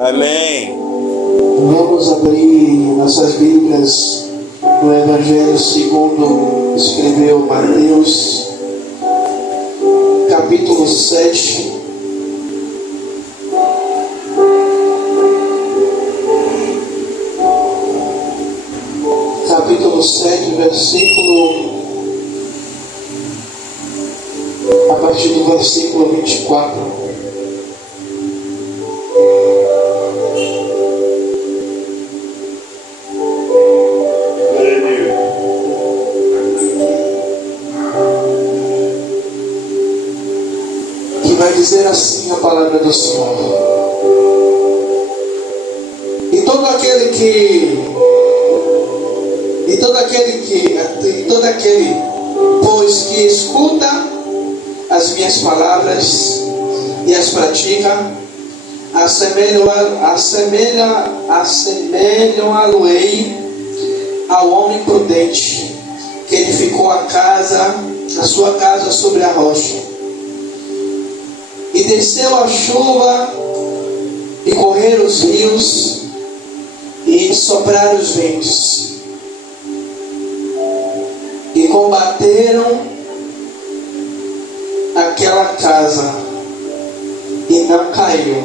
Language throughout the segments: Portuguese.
Amém. Vamos abrir nossas Bíblias no Evangelho segundo escreveu Mateus, capítulo 7. Capítulo 7, versículo, a partir do versículo 24. Que vai dizer assim a palavra do Senhor: E todo aquele, pois que escuta as minhas palavras e as pratica, assemelham-a-lo-ei ao homem prudente que edificou a sua casa sobre a rocha. E desceu a chuva, e correram os rios, e sopraram os ventos, e combateram aquela casa, e não caiu,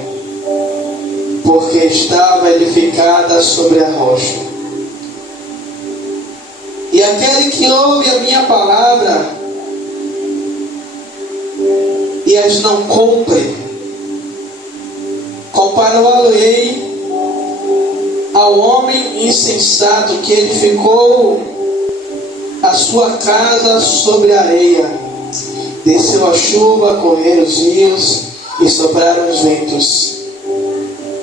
porque estava edificada sobre a rocha. E aquele que ouve a minha palavra e as não cumpre, compará-lo-ei ao homem insensato que edificou a sua casa sobre a areia. Desceu a chuva, correram os rios e sopraram os ventos,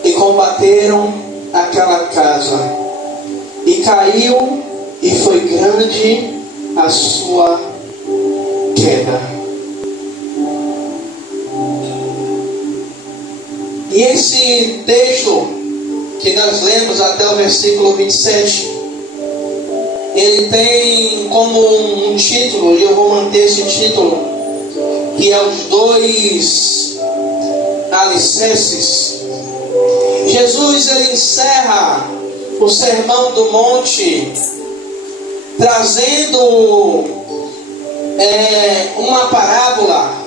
e combateram aquela casa, e caiu, e foi grande a sua queda. E esse texto que nós lemos até o versículo 27, ele tem como um título, e eu vou manter esse título, que é os dois alicerces. Jesus, ele encerra o Sermão do Monte trazendo uma parábola,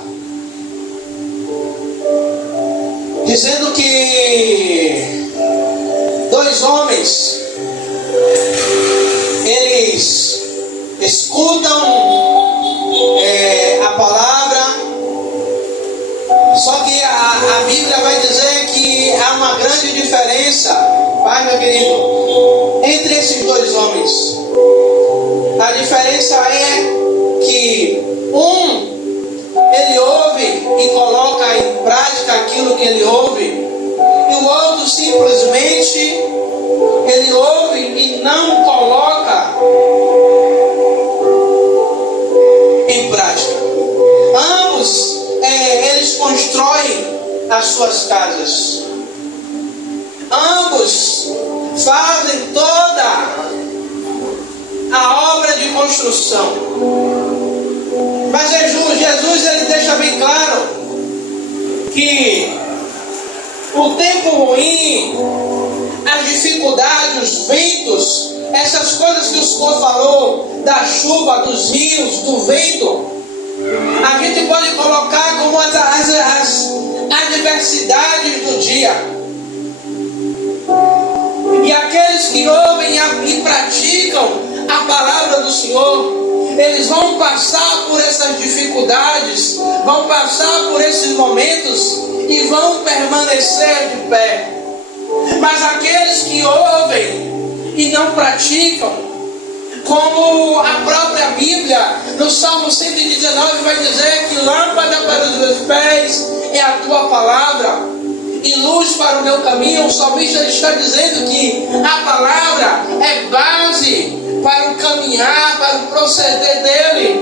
dizendo que dois homens, eles escutam a palavra, só que a Bíblia vai dizer que há uma grande diferença, pai, meu querido, entre esses dois homens. A diferença é que ele ouve e coloca em prática aquilo que ele ouve, e o outro simplesmente ele ouve e não coloca em prática. Ambos eles constroem as suas casas, ambos fazem toda a obra de construção, mas Jesus ele deixa bem claro que o tempo ruim, as dificuldades, os ventos, essas coisas que o Senhor falou, da chuva, dos rios, do vento, a gente pode colocar como as adversidades do dia. E aqueles que ouvem e praticam a palavra do Senhor, eles vão passar por essas dificuldades, vão passar por esses momentos e vão permanecer de pé. Mas aqueles que ouvem e não praticam, como a própria Bíblia no Salmo 119 vai dizer que lâmpada para os meus pés é a tua palavra e luz para o meu caminho. O salmista está dizendo que a palavra é base para o caminhar, para o proceder dele.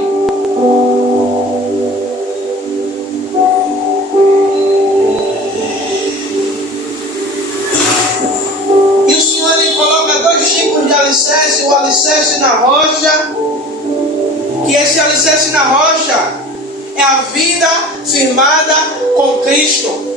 E o Senhor ele coloca dois tipos de alicerce: o alicerce na rocha, que esse alicerce na rocha é a vida firmada com Cristo.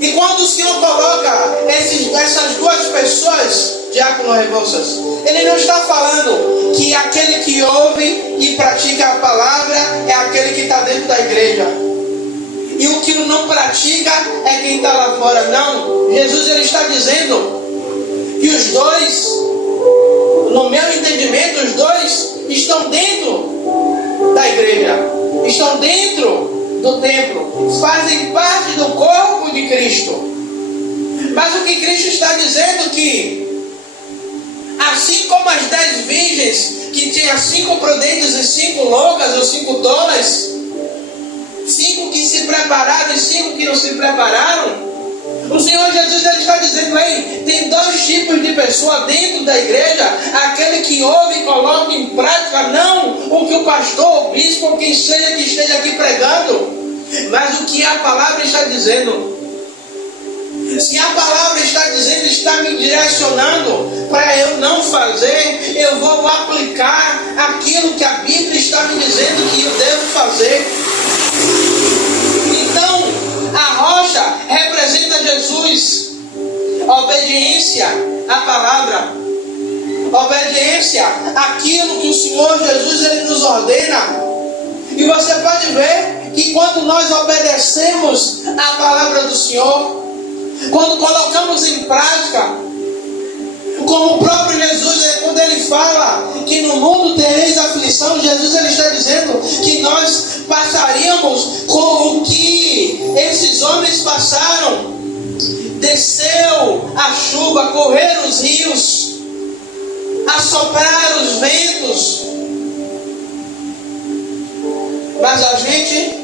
E quando Senhor coloca essas duas pessoas, Diácono Rebouças, Ele não está falando que aquele que ouve e pratica a palavra é aquele que está dentro da igreja, e o que não pratica é quem está lá fora. Não, Jesus ele está dizendo que os dois, no meu entendimento, os dois estão dentro da igreja, estão dentro do templo, fazem parte do corpo de Cristo. Mas o que Cristo está dizendo que, assim como as 10 virgens, que tinham 5 prudentes e 5 loucas ou 5 tolas, 5 que se prepararam e 5 que não se prepararam, o Senhor Jesus ele está dizendo aí, tem 2 tipos de pessoa dentro da igreja: aquele que ouve e coloca em prática, não o que o pastor, o bispo, ou quem seja que esteja aqui pregando, mas o que a palavra está dizendo. Se a palavra está dizendo, está me direcionando para eu não fazer, eu vou aplicar aquilo que a Bíblia está me dizendo que eu devo fazer. Então, a rocha representa Jesus, obediência à palavra, obediência àquilo que o Senhor Jesus ele nos ordena. E você pode ver que quando nós obedecemos à palavra do Senhor, quando colocamos em prática, como o próprio Jesus, quando ele fala que no mundo tereis aflição, Jesus ele está dizendo que nós passaríamos com o que esses homens passaram. Desceu a chuva, correram os rios, assopraram os ventos. Mas a gente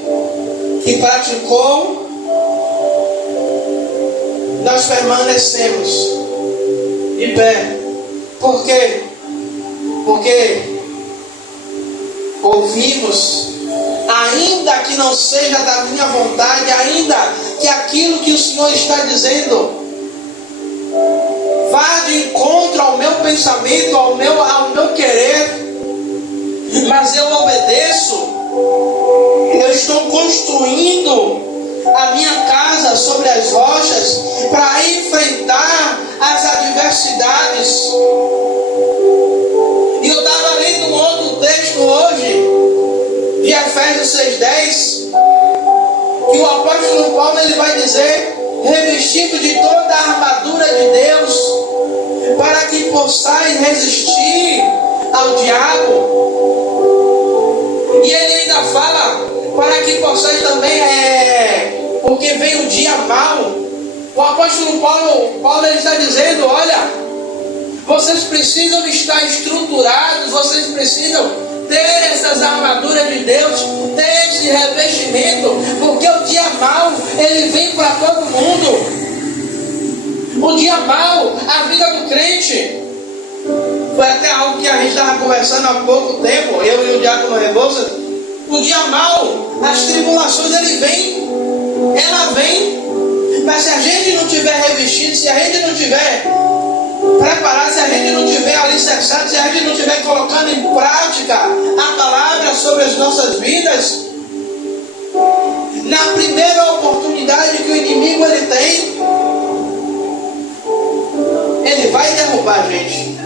que praticou, nós permanecemos de pé. Por quê? Porque ouvimos, ainda que não seja da minha vontade, ainda que aquilo que o Senhor está dizendo vá de encontro ao meu pensamento, ao meu querer, mas eu obedeço. Eu estou construindo a minha casa sobre as rochas para enfrentar as adversidades. E eu estava lendo um outro texto hoje, de Efésios 6,10, que o apóstolo Paulo ele vai dizer: revestido de toda a armadura de Deus, para que possais resistir ao diabo. E ele ainda fala, para que possais também, porque vem o dia mau. O apóstolo Paulo ele está dizendo: olha, vocês precisam estar estruturados, vocês precisam ter essas armaduras de Deus, ter esse revestimento, porque o dia mau ele vem para todo mundo. O dia mau, a vida do crente, foi até algo que a gente estava conversando há pouco tempo, eu e o Diácono Rebouças. O dia mau, as tribulações ela vem, mas se a gente não tiver revestido, se a gente não tiver preparado, se a gente não tiver alicerçado, se a gente não tiver colocando em prática a palavra sobre as nossas vidas, na primeira oportunidade que o inimigo ele tem, ele vai derrubar a gente.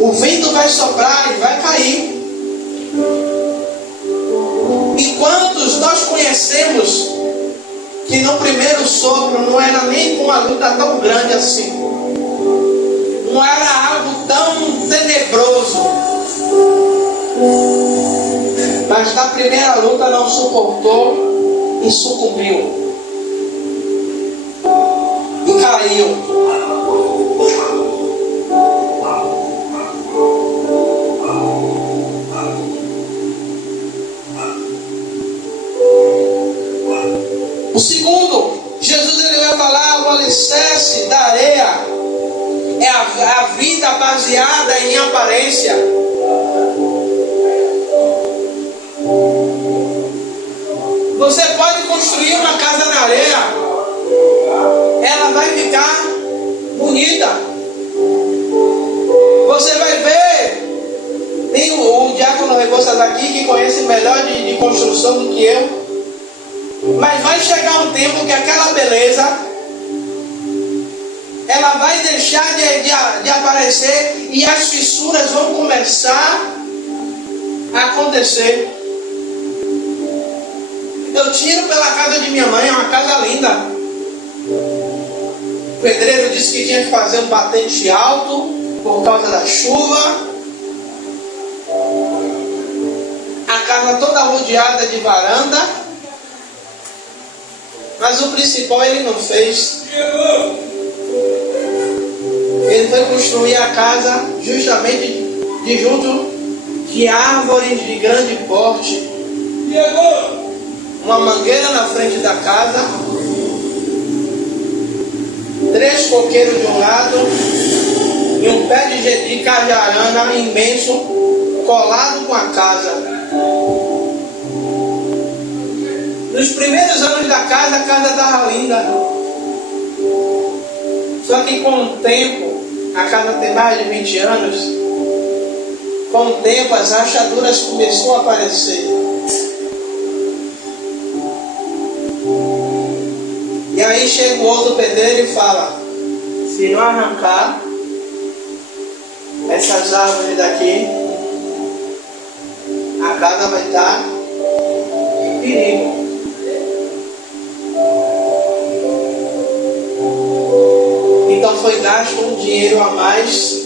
O vento vai soprar e vai cair. E quantos nós conhecemos que no primeiro sopro não era nem com uma luta tão grande assim, não era algo tão tenebroso, mas na primeira luta não suportou e sucumbiu e caiu. O segundo, Jesus ele vai falar, o alicerce da areia é a vida baseada em aparência. Você pode construir uma casa na areia, ela vai ficar bonita. Você vai ver, tem o Diácono Rebouças aqui que conhece melhor de construção do que eu. Mas vai chegar um tempo que aquela beleza, ela vai deixar de aparecer e as fissuras vão começar a acontecer. Eu tiro pela casa de minha mãe, é uma casa linda. O pedreiro disse que tinha que fazer um batente alto por causa da chuva. A casa toda rodeada de varanda. Mas o principal ele não fez. Ele foi construir a casa justamente de junto de árvores de grande porte. Uma mangueira na frente da casa. 3 coqueiros de um lado. E um pé de cajarana imenso colado com a casa. Nos primeiros anos da casa, a casa estava linda. Só que com o tempo, a casa tem mais de 20 anos, com o tempo as rachaduras começaram a aparecer. E aí chega o outro pedreiro e fala: se não arrancar essas árvores daqui, a casa vai estar em perigo. Então foi gasto um dinheiro a mais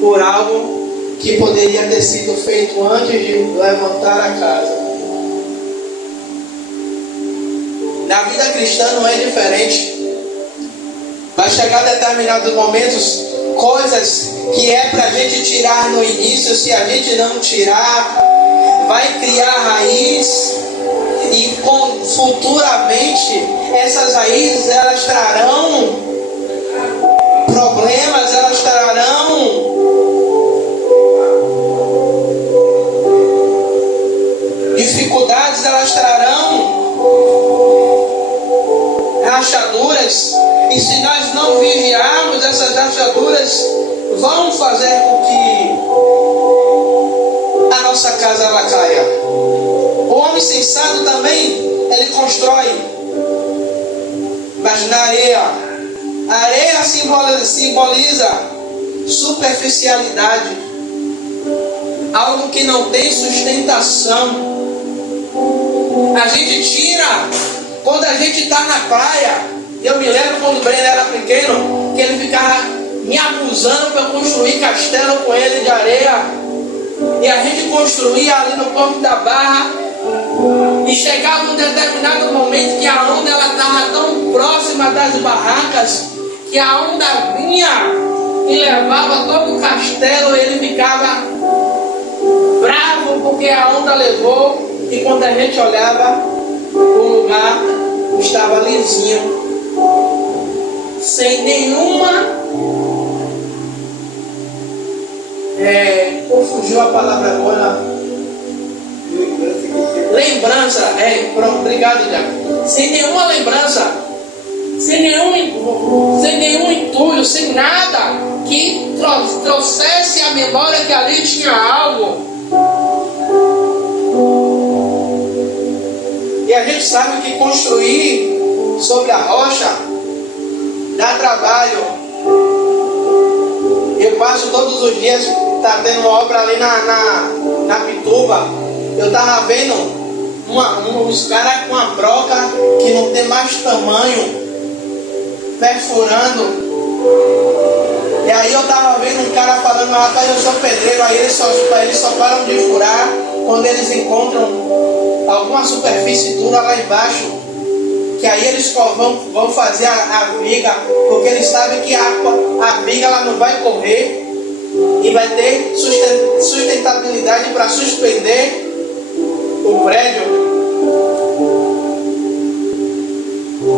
por algo que poderia ter sido feito antes de levantar a casa. Na vida cristã não é diferente. Vai chegar determinados momentos, coisas que é para a gente tirar no início, se a gente não tirar, vai criar raiz e futuramente essas raízes elas trarão problemas, elas trarão dificuldades, elas trarão rachaduras, e se nós não vigiarmos, essas rachaduras vão fazer com que a nossa casa ela caia. O homem sensato também, ele constrói, mas na areia. A areia simboliza superficialidade, algo que não tem sustentação. A gente tira, quando a gente está na praia. Eu me lembro quando o Breno era pequeno, que ele ficava me abusando para eu construir castelo com ele de areia. E a gente construía ali no Porto da Barra. E chegava um determinado momento que a onda estava tão próxima das barracas, que a onda vinha e levava todo o castelo. E ele ficava bravo porque a onda levou. E quando a gente olhava, o lugar estava lisinho, sem nenhuma fugiu a palavra agora, lembrança, pronto, obrigado, Diago. Sem nenhuma lembrança, sem nenhum entulho, sem nada que trouxesse a memória que ali tinha algo. E a gente sabe que construir sobre a rocha dá trabalho. Eu passo todos os dias, está tendo uma obra ali na Pituba. Eu estava vendo uns caras com uma broca que não tem mais tamanho, perfurando. E aí eu estava vendo um cara falando: rapaz, eu sou pedreiro. Aí eles só param de furar quando eles encontram alguma superfície dura lá embaixo, que aí eles vão fazer a viga, porque eles sabem que a viga ela não vai correr e vai ter sustentabilidade para suspender o prédio.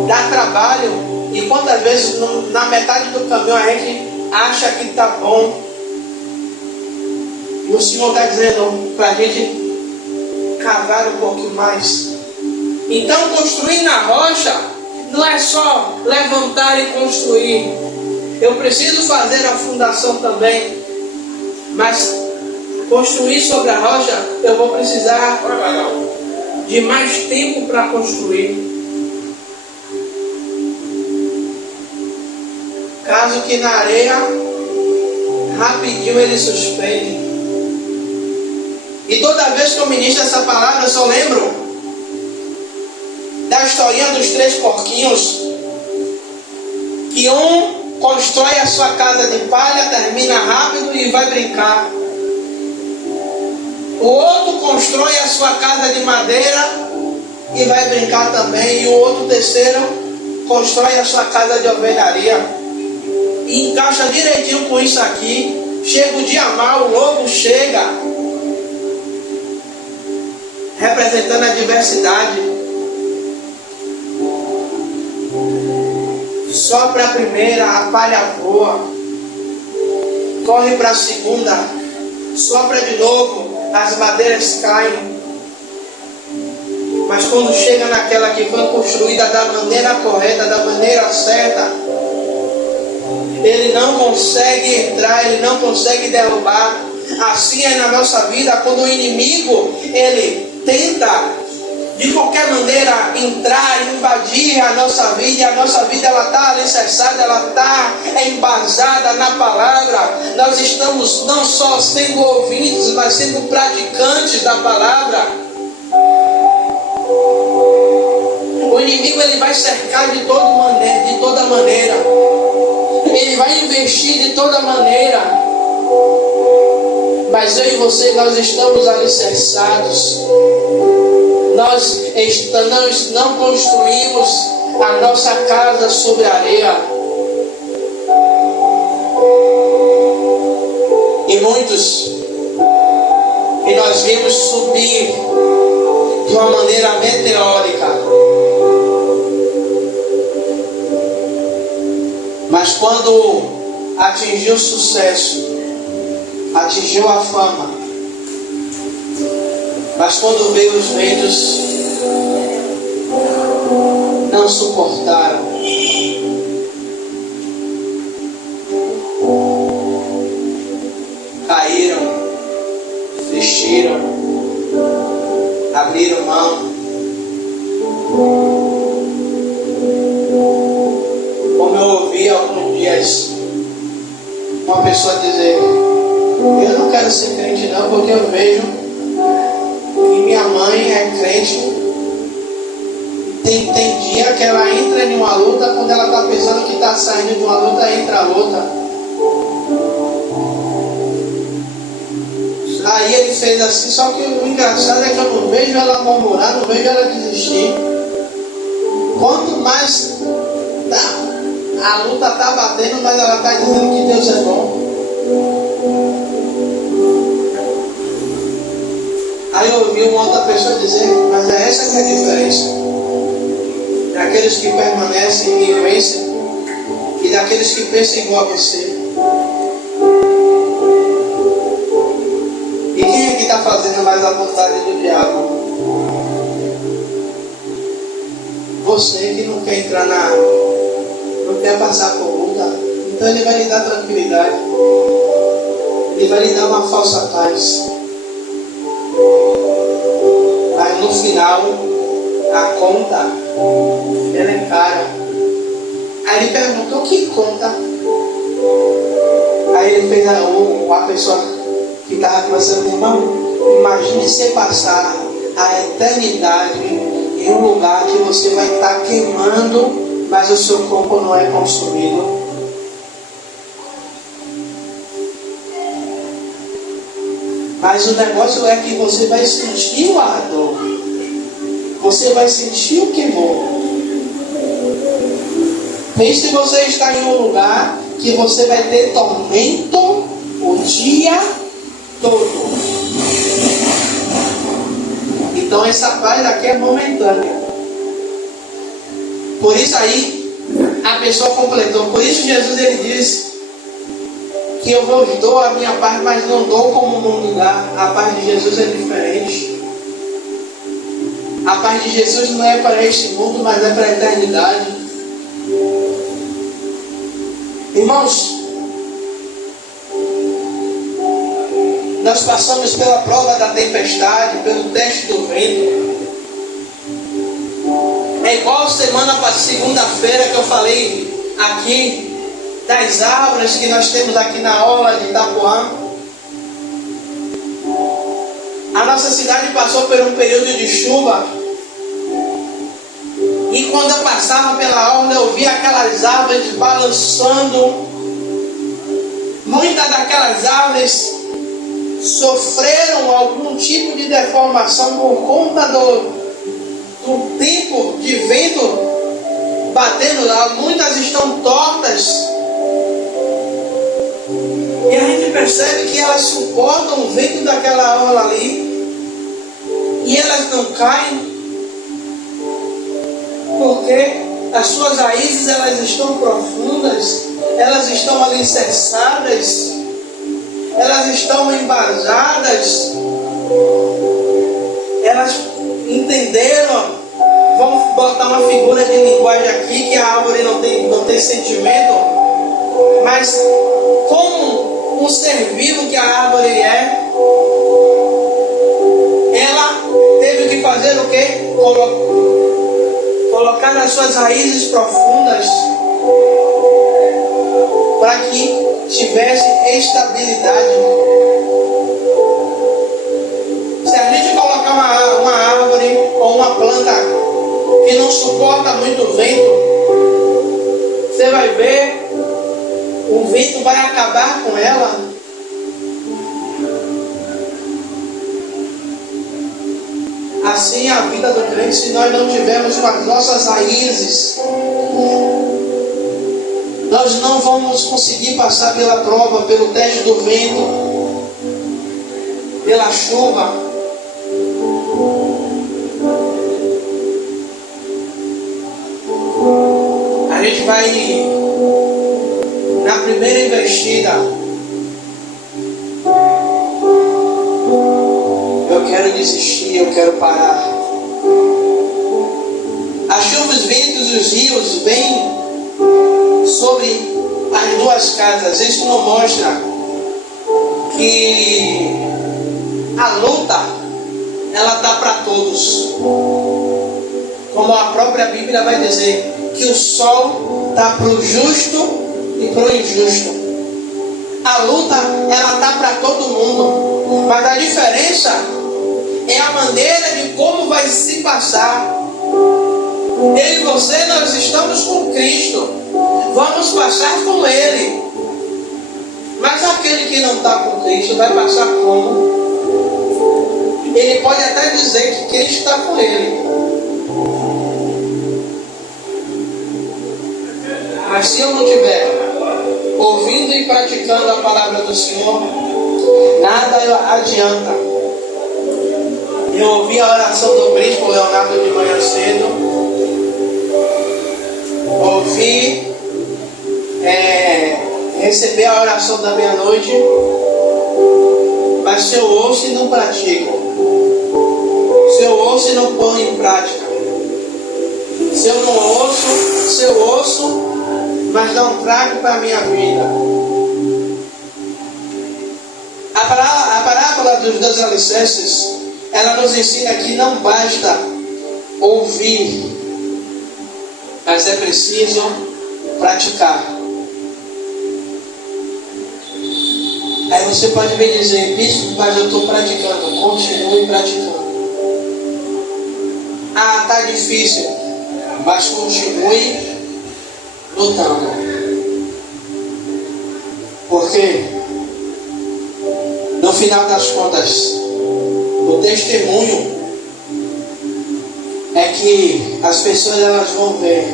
Dá trabalho, e quantas vezes na metade do caminho a gente acha que está bom, e o Senhor está dizendo para a gente cavar um pouquinho mais. Então construir na rocha não é só levantar e construir. Eu preciso fazer a fundação também, mas construir sobre a rocha eu vou precisar de mais tempo para construir. Caso que na areia, rapidinho ele suspende. E toda vez que eu ministro essa palavra, eu só lembro da historinha dos 3 porquinhos, que um constrói a sua casa de palha, termina rápido e vai brincar. O outro constrói a sua casa de madeira e vai brincar também. E o outro terceiro constrói a sua casa de alvenaria. E encaixa direitinho com isso aqui. Chega o dia mau, o lobo chega, representando a diversidade. Sopra a primeira, a palha voa. Corre para a segunda, sopra de novo, as madeiras caem. Mas quando chega naquela que foi construída da maneira correta, da maneira certa, ele não consegue entrar, ele não consegue derrubar. Assim é na nossa vida, quando o inimigo, ele tenta de qualquer maneira entrar, invadir a nossa vida, e a nossa vida ela está alicerçada, ela está embasada na palavra. Nós estamos não só sendo ouvintes, mas sendo praticantes da palavra. O inimigo ele vai cercar de toda maneira, ele vai investir de toda maneira, mas eu e você, nós estamos alicerçados. Nós não construímos a nossa casa sobre areia. E muitos que nós vimos subir de uma maneira meteórica, mas quando atingiu o sucesso, atingiu a fama, mas quando veio os ventos, não suportaram. Caíram, desistiram, abriram mão. Como eu ouvi alguns dias uma pessoa dizer: eu não quero ser crente não, porque eu vejo minha mãe é crente. Tem dia que ela entra em uma luta, quando ela está pensando que está saindo de uma luta, entra a luta. Aí ele fez assim, só que o engraçado é que eu não vejo ela murmurar, não vejo ela desistir. Quanto mais a luta está batendo, mais ela está dizendo que Deus é bom. Aí eu ouvi uma outra pessoa dizer: mas é essa que é a diferença daqueles que permanecem e vencem e daqueles que pensam igual a você. E quem é que está fazendo mais a vontade do diabo? Você que não quer entrar na água, não quer passar por luta. Então ele vai lhe dar tranquilidade, ele vai lhe dar uma falsa paz. Mas no final, a conta, ela é cara. Aí ele perguntou: que conta? Aí ele fez a pessoa que estava conversando com o irmão: imagine você passar a eternidade em um lugar que você vai estar queimando, mas o seu corpo não é consumido. Mas o negócio é que você vai sentir a dor, você vai sentir o queimou. Pense se você está em um lugar que você vai ter tormento o dia todo. Então essa paz aqui é momentânea. Por isso aí a pessoa completou. Por isso Jesus ele disse que eu vos dou a minha paz, mas não dou como o mundo dá. A paz de Jesus é diferente. A paz de Jesus não é para este mundo, mas é para a eternidade. Irmãos, nós passamos pela prova da tempestade, pelo teste do vento. segunda-feira que eu falei aqui das árvores que nós temos aqui na orla de Itapuã. A nossa cidade passou por um período de chuva. E quando eu passava pela orla, eu via aquelas árvores balançando. Muitas daquelas árvores sofreram algum tipo de deformação por conta do tempo de vento batendo lá. Muitas estão tortas. E a gente percebe que elas suportam o vento daquela orla ali. E elas não caem. Porque as suas raízes elas estão profundas. Elas estão alicerçadas. Elas estão embasadas. Elas entenderam. Vamos botar uma figura de linguagem aqui, que a árvore não tem sentimento. Mas como um ser vivo que a árvore é, ela teve que fazer o quê? Colocar nas suas raízes profundas para que tivesse estabilidade. Se a gente colocar uma árvore ou uma planta que não suporta muito vento, você vai ver, o vento vai acabar com ela. Assim é a vida do crente. Se nós não tivermos com as nossas raízes, nós não vamos conseguir passar pela prova, pelo teste do vento, pela chuva. A gente vai na primeira investida. Eu quero desistir, eu quero parar. A chuva, os ventos e os rios vêm sobre as duas casas. Isso não mostra que a luta ela está para todos. Como a própria Bíblia vai dizer, que o sol está para o justo e para o injusto. A luta ela está para todo mundo, mas a diferença é a maneira de como vai se passar. Eu e você, nós estamos com Cristo, vamos passar com Ele. Mas aquele que não está com Cristo vai passar como? Ele pode até dizer que Cristo está com ele, mas se eu não estiver ouvindo e praticando a palavra do Senhor, nada adianta. Eu ouvi a oração do bispo Leonardo de manhã cedo, ouvi receber a oração da meia-noite, mas se eu ouço e não pratico, se eu ouço e não ponho em prática, se eu ouço, mas não trago para a minha vida. A parábola dos dois alicerces, ela nos ensina que não basta ouvir, mas é preciso praticar. Aí você pode me dizer, bispo, mas eu estou praticando. Continue praticando. Ah, está difícil, mas continue lutando. Porque no final das contas, o testemunho é que as pessoas elas vão ver,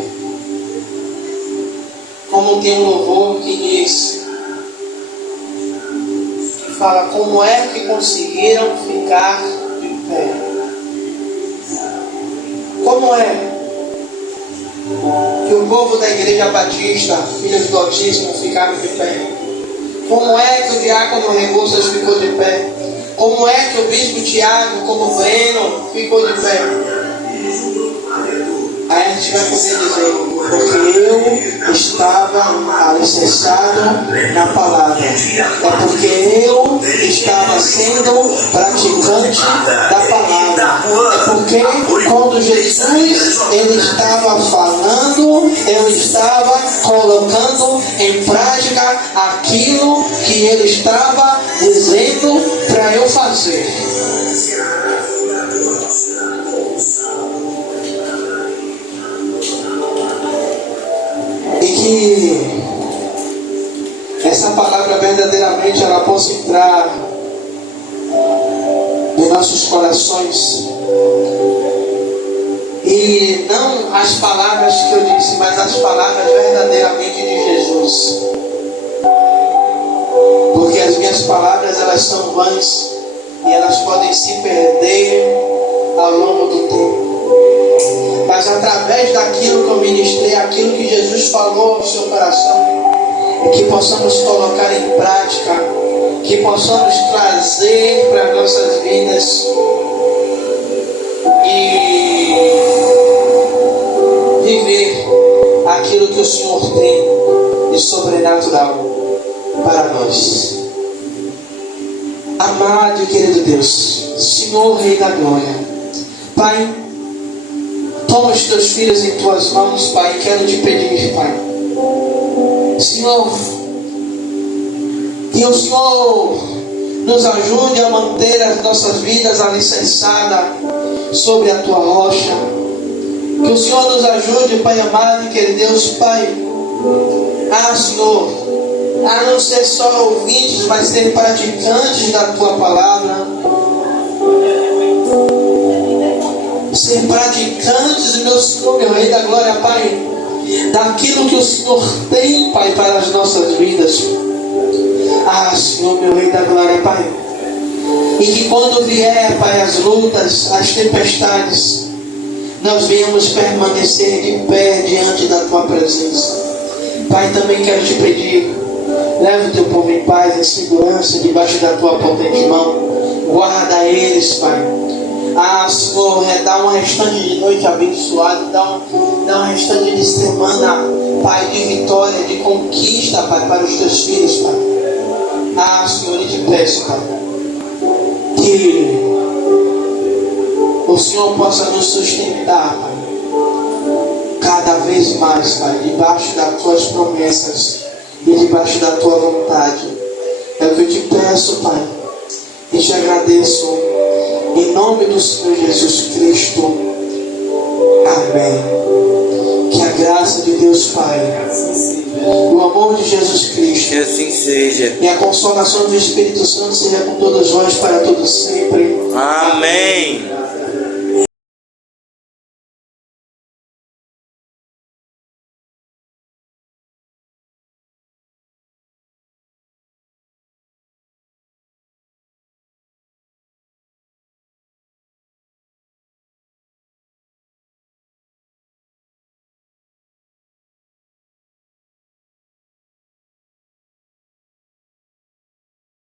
como tem um louvor que diz, que fala como é que conseguiram ficar de pé. Como é que o povo da Igreja Batista, Filhos do Altíssimo, ficaram de pé? Como é que o diácono Rebouças ficou de pé? Como é que o bispo Tiago, como Breno, ficou de pé? Aí a gente vai poder dizer, porque eu estava alicerçado na palavra. É porque eu estava sendo praticante da palavra. É Porque quando Jesus ele estava falando, ele estava colocando em prática aquilo que ele estava dizendo para eu fazer. E que essa palavra verdadeiramente ela possa entrar em nossos corações. E não as palavras que eu disse, mas as palavras verdadeiramente de Jesus. Porque as minhas palavras elas são vãs e elas podem se perder ao longo do tempo. Mas através daquilo que eu ministrei, aquilo que Jesus falou ao seu coração, que possamos colocar em prática, que possamos trazer para as nossas vidas e viver aquilo que o Senhor tem de sobrenatural para nós. Amado e querido Deus, Senhor Rei da Glória, Pai, toma os teus filhos em tuas mãos, Pai. Quero te pedir, Pai, Senhor, que o Senhor nos ajude a manter as nossas vidas alicerçadas sobre a tua rocha. Que o Senhor nos ajude, Pai amado e querido Deus, Pai, Senhor, a não ser só ouvintes, mas ser praticantes da tua palavra. Ser praticantes, meu Senhor, meu Rei da Glória, Pai, daquilo que o Senhor tem, Pai, para as nossas vidas. Senhor, meu Rei da Glória, Pai, e que quando vier, Pai, as lutas, as tempestades, nós venhamos permanecer de pé diante da tua presença. Pai, também quero te pedir, leva o teu povo em paz, em segurança, debaixo da tua potente mão. Guarda eles, Pai. Senhor, dá um restante de noite abençoado, dá um restante de semana, Pai, de vitória, de conquista, Pai, para os teus filhos, Pai. Senhor, eu te peço, Pai, que o Senhor possa nos sustentar, Pai, cada vez mais, Pai, debaixo das tuas promessas e debaixo da tua vontade. É o que eu te peço, Pai, e te agradeço. Em nome do Senhor Jesus Cristo. Amém. Que a graça de Deus Pai, o amor de Jesus Cristo, que assim seja, e a consolação do Espírito Santo seja com todos nós para todos sempre.